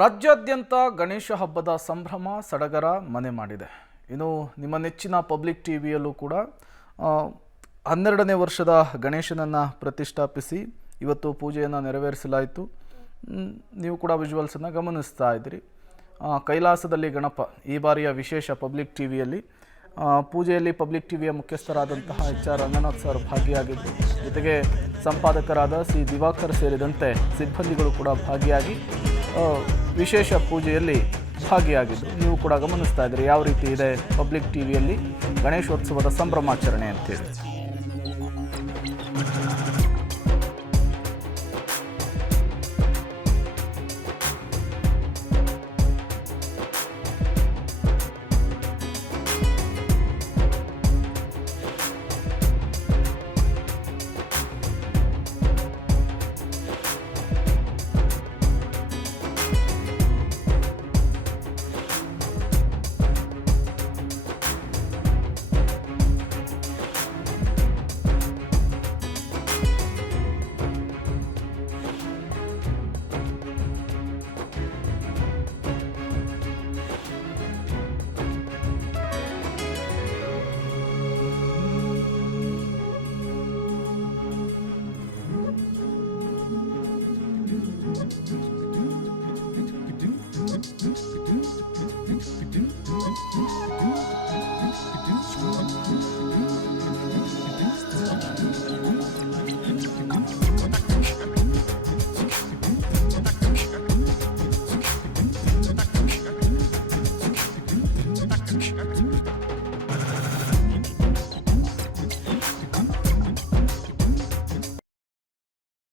ರಾಜ್ಯಾದ್ಯಂತ ಗಣೇಶ ಹಬ್ಬದ ಸಂಭ್ರಮ ಸಡಗರ ಮನೆ ಮಾಡಿದೆ. ಇನ್ನು ನಿಮ್ಮ ನೆಚ್ಚಿನ ಪಬ್ಲಿಕ್ ಟಿವಿಯಲ್ಲೂ ಕೂಡ 12ನೇ ವರ್ಷದ ಗಣೇಶನನ್ನು ಪ್ರತಿಷ್ಠಾಪಿಸಿ ಇವತ್ತು ಪೂಜೆಯನ್ನು ನೆರವೇರಿಸಲಾಯಿತು. ನೀವು ಕೂಡ ವಿಜುವಲ್ಸನ್ನು ಗಮನಿಸ್ತಾ ಇದ್ದೀರಿ. ಕೈಲಾಸದಲ್ಲಿ ಗಣಪ ಈ ಬಾರಿಯ ವಿಶೇಷ ಪಬ್ಲಿಕ್ ಟಿವಿಯಲ್ಲಿ ಪೂಜೆಯಲ್ಲಿ ಪಬ್ಲಿಕ್ ಟಿವಿಯ ಮುಖ್ಯಸ್ಥರಾದಂತಹ HR ರಂಗನಾಥ್ ಸರ್ ಭಾಗಿಯಾಗಿದ್ದರು. ಜೊತೆಗೆ ಸಂಪಾದಕರಾದ ಸಿ ದಿವಾಕರ್ ಸೇರಿದಂತೆ ಸಿಬ್ಬಂದಿಗಳು ಕೂಡ ಭಾಗಿಯಾಗಿ ವಿಶೇಷ ಪೂಜೆಯಲ್ಲಿ ಭಾಗಿಯಾಗಿದ್ದರು. ನೀವು ಕೂಡ ಗಮನಿಸ್ತಾ ಇದ್ದೀರಿ ಯಾವ ರೀತಿ ಇದೆ ಪಬ್ಲಿಕ್ ಟಿವಿಯಲ್ಲಿ ಗಣೇಶೋತ್ಸವದ ಸಂಭ್ರಮಾಚರಣೆ ಅಂತೇಳಿ.